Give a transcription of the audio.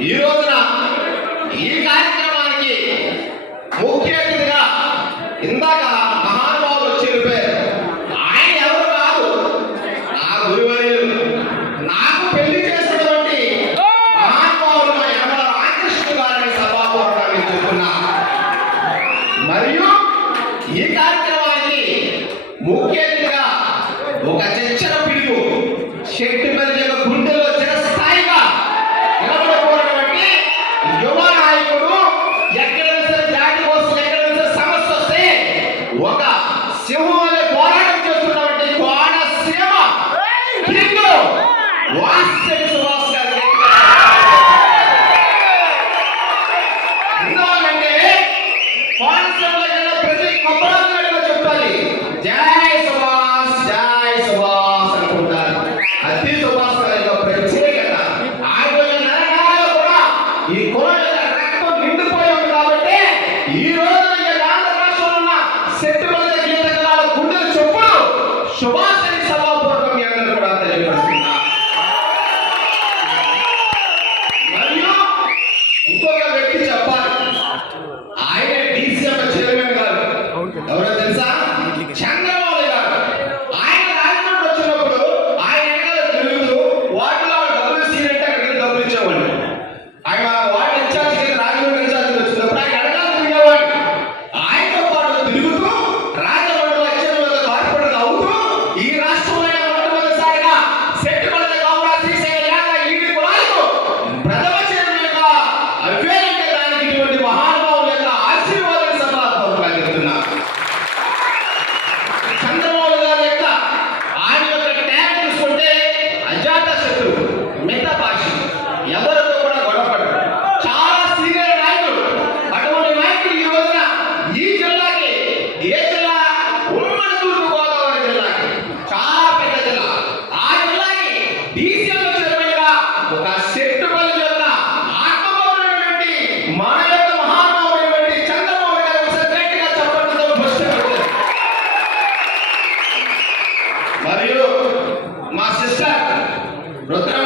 ఈ రోజున ఈ కార్యక్రమానికి ముఖ్య అతిథిగా ఇందాక మహానుభావులు వచ్చి ఆయన ఎవరు కాదు? నాకు పెళ్ళి చేసినటువంటి మహానుభావులు మా యనమల రామకృష్ణ గారిని సభాపూర్వకంగా చెప్తున్నా. మరియు ఈ కార్యక్రమానికి ముఖ్య అతిథిగా ఒక నిండిపోయాం కాబట్టి ఈ రోజు ఆంధ్ర రాష్ట్రంలో ఉన్న శక్తి వల్ల కీర్తనాల గుండెలు చెప్పుడు శుభాశయ సభాపూర్వకం అందరూ కూడా తెలియజేస్తున్నా మరియు ఇంకొక వ్యక్తి చెప్పాలి. ఆయన brother